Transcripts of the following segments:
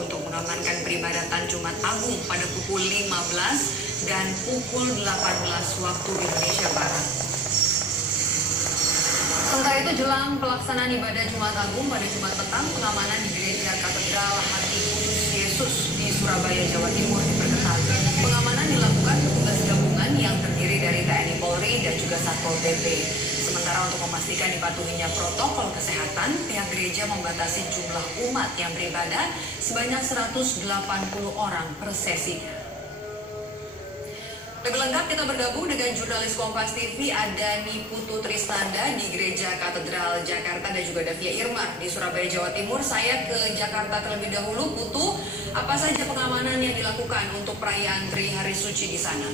untuk mengamankan peribadatan Jumat Agung pada pukul 15 dan pukul 18 waktu Indonesia Barat. Sementara itu jelang pelaksanaan ibadah Jumat Agung pada Jumat petang, pengamanan di Gereja Katedral Hati Kudus Yesus di Surabaya, Jawa Timur diperketat. Pengamanan dilakukan petugas gabungan yang terdiri dari TNI Polri dan juga Satpol PP. Sementara untuk memastikan dipatuhinya protokol kesehatan, pihak gereja membatasi jumlah umat yang beribadah sebanyak 180 orang per sesi. Lebih lengkap kita bergabung dengan jurnalis Kompas TV Adani Putu Tristanda di Gereja Katedral Jakarta dan juga Davia Irma di Surabaya, Jawa Timur. Saya ke Jakarta terlebih dahulu. Putu, apa saja pengamanan yang dilakukan untuk perayaan Tri Hari Suci di sana?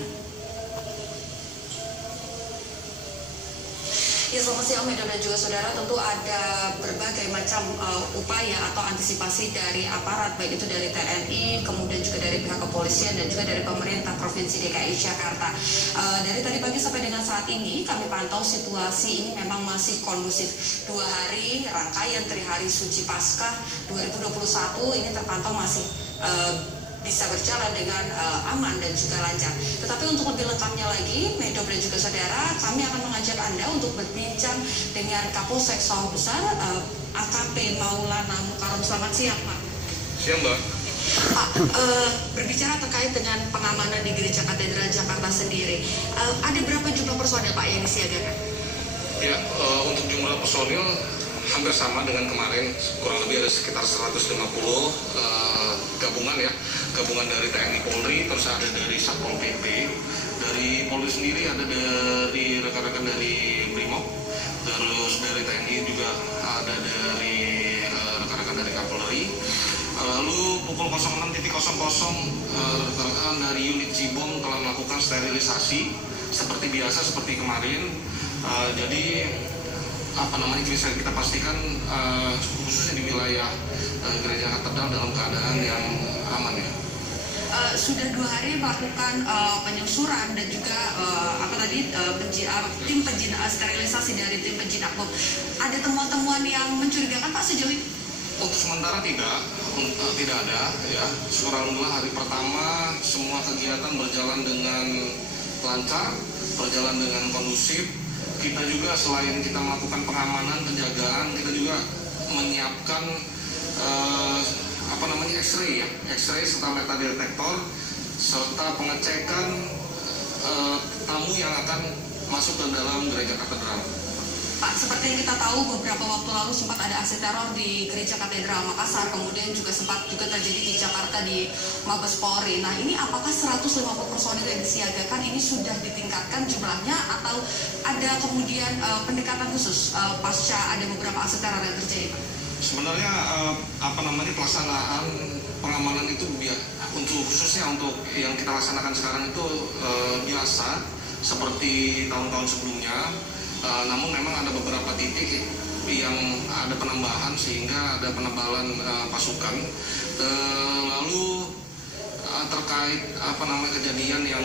Ya, selamat siang Medo dan juga saudara. Tentu ada berbagai macam upaya atau antisipasi dari aparat, baik itu dari TNI, kemudian juga dari pihak kepolisian dan juga dari pemerintah Provinsi DKI Jakarta. Dari tadi pagi sampai dengan saat ini kami pantau situasi ini memang masih kondusif. 2 hari rangkaian Tri Hari Suci Paskah 2021 ini terpantau masih bisa berjalan dengan aman dan juga lancar. Tetapi untuk lebih lengkapnya lagi, Medo dan juga saudara, kami akan mengajak Anda untuk berbincang dengan Kapolsek Sawah Besar, AKP Maulana Mukarram. Selamat siang, Pak. Siang, Mbak. Pak, berbicara terkait dengan pengamanan di Gereja Katedral Jakarta sendiri, ada berapa jumlah personil, Pak, yang disiagakan? Ya, untuk jumlah personil hampir sama dengan kemarin, kurang lebih ada sekitar 150 gabungan ya, gabungan dari TNI Polri, terus ada dari Satpol PP, dari Polri sendiri ada dari rekan-rekan dari Brimob, terus dari TNI juga ada dari rekan-rekan dari Kapolri. Lalu pukul 06.00 rekan-rekan dari unit Cibom telah melakukan sterilisasi seperti biasa, seperti kemarin. Jadi bisa kita pastikan khususnya di wilayah Gereja Katedral dalam keadaan yang aman ya. Sudah 2 hari melakukan penyusuran dan juga tim penjinak sterilisasi dari tim penjinak bom. Ada temuan-temuan yang mencurigakan, Pak, sejauh ini? Untuk sementara tidak ada ya. Alhamdulillah hari pertama semua kegiatan berjalan dengan lancar, berjalan dengan kondusif. Kita juga selain kita melakukan pengamanan, penjagaan, kita juga menyiapkan X-ray ya, X-ray serta metadetektor serta pengecekan tamu yang akan masuk ke dalam Gereja Katedral. Pak, seperti yang kita tahu beberapa waktu lalu sempat ada aksi teror di Gereja Katedral Makassar, kemudian juga sempat terjadi di Jakarta di Mabes Polri. Nah, ini apakah 150 personil yang disiagakan ini sudah ditingkatkan jumlahnya atau ada kemudian pendekatan khusus pasca ada beberapa aksi teror yang terjadi, Pak? Sebenarnya pelaksanaan pengamanan itu khususnya untuk yang kita laksanakan sekarang itu biasa seperti tahun-tahun sebelumnya. Namun memang ada beberapa titik yang ada penambahan sehingga ada penebalan pasukan. Lalu terkait kejadian yang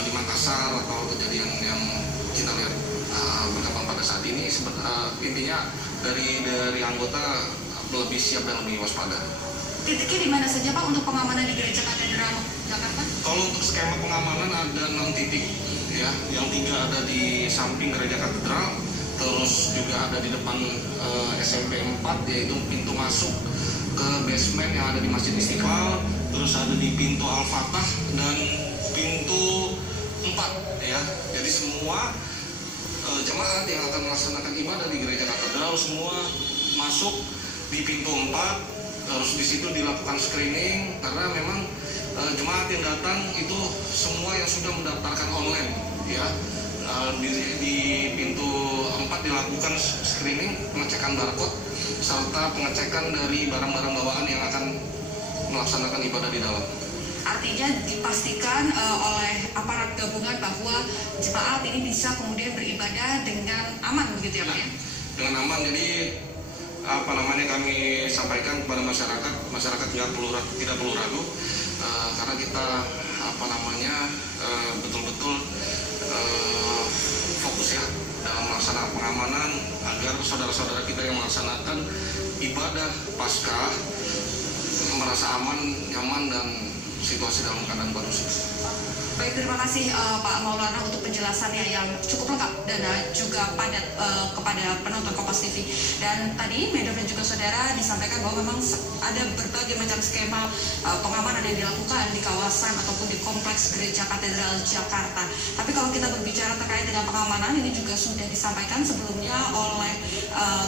di Makassar atau kejadian yang kita lihat berkembang pada saat ini, intinya dari anggota lebih siap dan lebih waspada. Titiknya di mana saja, Pak, untuk pengamanan di Gereja Katedral Jakarta? Kalau untuk skema pengamanan ada 6 titik ya, yang 3 ada di samping Gereja Katedral, terus juga ada di depan SMP 4 yaitu pintu masuk ke basement yang ada di Masjid Istiqlal, terus ada di pintu Al-Fatah dan pintu 4 ya. Jadi semua jemaat yang akan melaksanakan ibadah di Gereja Katedral semua masuk di pintu 4. Harus di situ dilakukan screening karena memang jemaat yang datang itu semua yang sudah mendaftarkan online ya. Di pintu 4 dilakukan screening, pengecekan barcode serta pengecekan dari barang-barang bawaan yang akan melaksanakan ibadah di dalam. Artinya dipastikan oleh aparat gabungan bahwa jemaat ini bisa kemudian beribadah dengan aman, begitu ya, Pak ya? Dengan aman, jadi kami sampaikan kepada masyarakat tidak perlu ragu karena kita betul-betul fokus ya dalam melaksanakan pengamanan agar saudara-saudara kita yang melaksanakan ibadah Paskah merasa aman, nyaman, dan situasi dalam keadaan kondusif. Baik, terima kasih Pak Maulana untuk penjelasannya yang cukup lengkap dan juga padat kepada penonton Kompas TV. Dan tadi Medov dan juga saudara disampaikan bahwa memang ada berbagai macam skema pengamanan yang dilakukan di kawasan ataupun di kompleks Gereja Katedral Jakarta. Tapi kalau kita berbicara terkait dengan pengamanan, ini juga sudah disampaikan sebelumnya oleh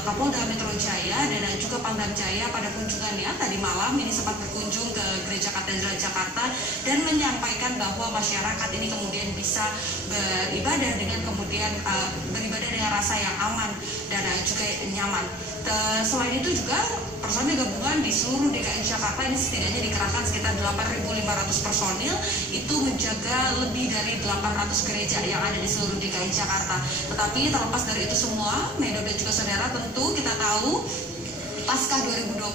Kapolda Metro Jaya dan juga Pangdam Jaya pada kunjungannya tadi malam. Ini sempat berkunjung ke Gereja Katedral Jakarta dan menyampaikan bahwa masyarakat ini kemudian bisa beribadah dengan beribadah dengan rasa yang aman dan juga nyaman. Selain itu juga personil gabungan di seluruh DKI Jakarta ini setidaknya dikerahkan sekitar 8.500 personil itu menjaga lebih dari 800 gereja yang ada di seluruh DKI Jakarta. Tetapi terlepas dari itu semua, Medov dan juga saudara, tentu kita tahu Paskah 2021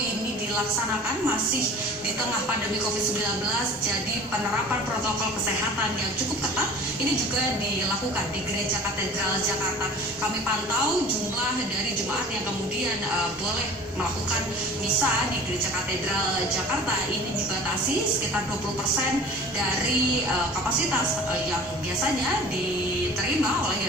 ini dilaksanakan masih di tengah pandemi COVID-19, jadi penerapan protokol kesehatan yang cukup ketat ini juga dilakukan di Gereja Katedral Jakarta. Kami pantau jumlah dari jemaat yang kemudian boleh melakukan misa di Gereja Katedral Jakarta ini dibatasi sekitar 20% dari kapasitas yang biasanya diterima oleh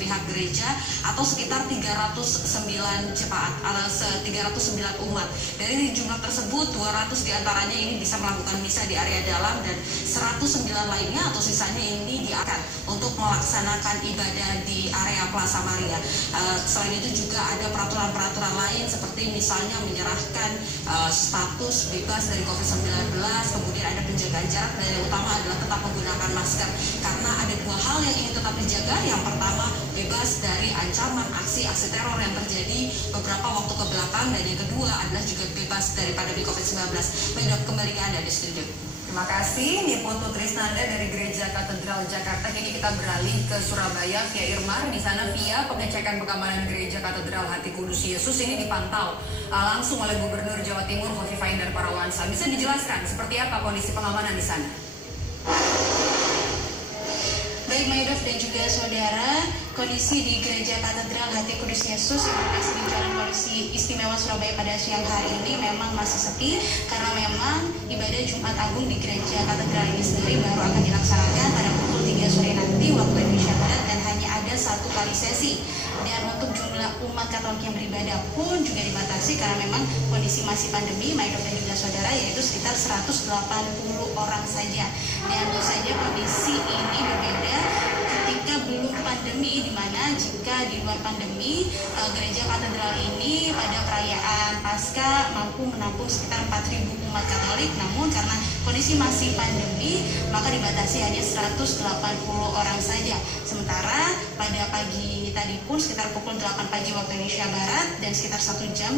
pihak gereja atau sekitar 309 jemaat atau 309 umat. Dari jumlah tersebut 200 diantaranya ini bisa melakukan misa di area dalam dan 109 lainnya atau sisanya ini diakan untuk melaksanakan ibadah di area Plaza Maria. Selain itu juga ada peraturan-peraturan lain seperti misalnya menyerahkan status bebas dari COVID-19, kemudian ada penjagaan jarak dan yang utama adalah tetap menggunakan masker karena ada dua hal yang ingin tetap dijaga. Yang pertama, bebas dari ancaman aksi-aksi teror yang terjadi beberapa waktu ke belakang, dan yang kedua adalah juga bebas dari pandemi COVID-19. Medov, kembali ke Anda di studio. Terima kasih, Niputu Trisnanda dari Gereja Katedral Jakarta. Kini kita beralih ke Surabaya via Irmar. Di sana via pengecekan pengamanan Gereja Katedral Hati Kudus Yesus ini dipantau langsung oleh Gubernur Jawa Timur Khofifah Indar Parawansa. Bisa dijelaskan seperti apa kondisi pengamanan di sana? Baik Medov dan juga saudara, kondisi di Gereja Katedral Hati Kudus Yesus yang berlokasi di Jalan Polisi Istimewa Surabaya pada siang hari ini memang masih sepi karena memang ibadah Jumat Agung di Gereja Katedral ini sendiri baru akan dilaksanakan pada pukul 3 sore nanti waktu Indonesia Barat dan hanya ada satu kali sesi. Dan untuk jumlah umat Katolik yang beribadah pun juga dibatasi karena memang kondisi masih pandemi, Medov dan juga saudara, yaitu sekitar 180 orang saja. Dan tentu saja kondisi ini berbeda ketika belum pandemi, di mana jika di luar pandemi Gereja Katedral ini pada perayaan Paskah mampu menampung sekitar 4.000 umat Katolik, namun karena kondisi masih pandemi maka dibatasi hanya 180 orang saja. Sementara pada pagi tadi pun sekitar pukul 8 pagi waktu Indonesia Barat dan sekitar 1 jam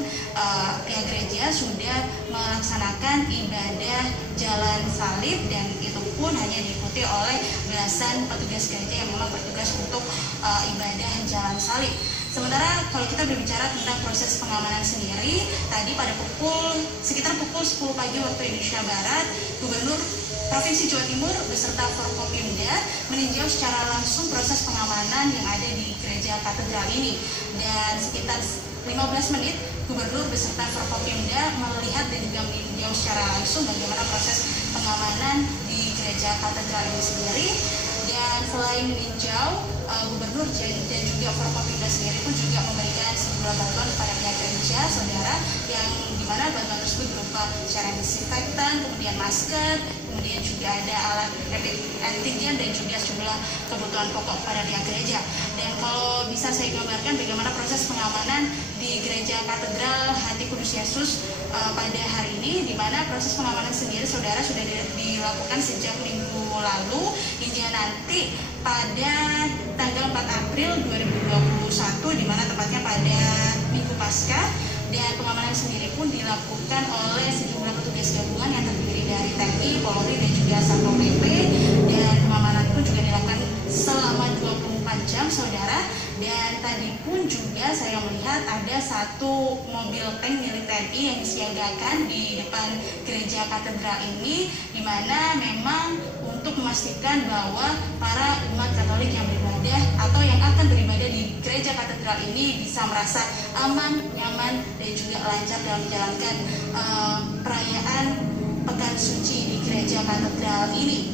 pihak gereja sudah melaksanakan ibadah jalan salib, dan itu pun hanya diikuti oleh belasan petugas gereja yang memang bertugas untuk ibadah jalan salib. Sementara kalau kita berbicara tentang proses pengamanan sendiri, tadi pada sekitar pukul 10 pagi waktu Indonesia Barat, Gubernur Provinsi Jawa Timur beserta Forkopimda meninjau secara langsung proses pengamanan yang ada di Gereja Katedral ini. Dan sekitar 15 menit, Gubernur beserta Forkopimda melihat dan juga meninjau secara langsung bagaimana proses pengamanan di Gereja Katedral ini sendiri. Dan selain meninjau, Gubernur dan juga Forkopimda sendiri pun juga memberikan sejumlah bantuan kepada pihak gereja, saudara, yang dimana bantuan tersebut berupa cairan disinfektan, kemudian masker, kemudian juga ada alat rapid antigen dan juga sejumlah kebutuhan pokok pada pihak gereja. Dan kalau bisa saya gambarkan bagaimana proses pengamanan di Gereja Katedral Hati Kudus Yesus pada hari ini, di mana proses pengamanan sendiri, saudara, sudah dilakukan sejak minggu lalu hingga nanti pada tanggal 4 April 2021, di mana tepatnya pada Minggu Paskah. Dan pengamanan sendiri pun dilakukan oleh sejumlah petugas gabungan yang terdiri dari TNI, Polri, dan juga Satpol PP. Dan pengamanan pun juga dilakukan selama 24 jam, saudara. Dan tadi pun juga saya melihat ada satu mobil tank milik TNI yang disiagakan di depan Gereja Katedral ini, di mana memang untuk memastikan bahwa para umat Katolik yang beribadah atau yang akan beribadah di Gereja Katedral ini bisa merasa aman, nyaman, dan juga lancar dalam menjalankan perayaan pekan suci di gereja katedral ini.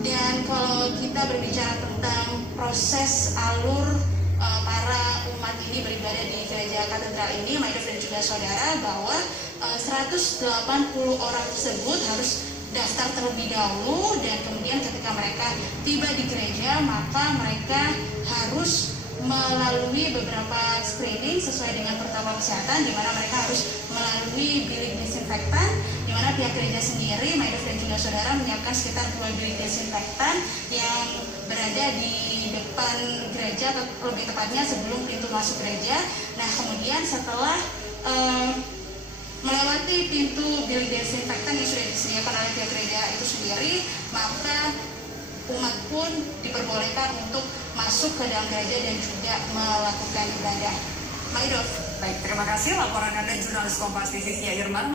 Dan kalau kita berbicara tentang proses alur para umat ini beribadah di gereja katedral ini, Maidov dan juga saudara, bahwa 180 orang tersebut harus daftar terlebih dahulu, dan kemudian ketika mereka tiba di gereja maka mereka harus melalui beberapa screening sesuai dengan protokol kesehatan, di mana mereka harus melalui bilik disinfektan, di mana pihak gereja sendiri, Maidov dan juga saudara, menyiapkan sekitar 2 bilik disinfektan yang berada di depan gereja, atau lebih tepatnya sebelum pintu masuk gereja. Nah, kemudian setelah melewati pintu bilik disinfektan yang sudah disediakan oleh pihak gereja itu sendiri, maka umat pun diperbolehkan untuk masuk ke dalam gereja dan juga melakukan ibadah. Maidov. Baik, terima kasih laporan Anda jurnalis Kompas TV Sia Irman.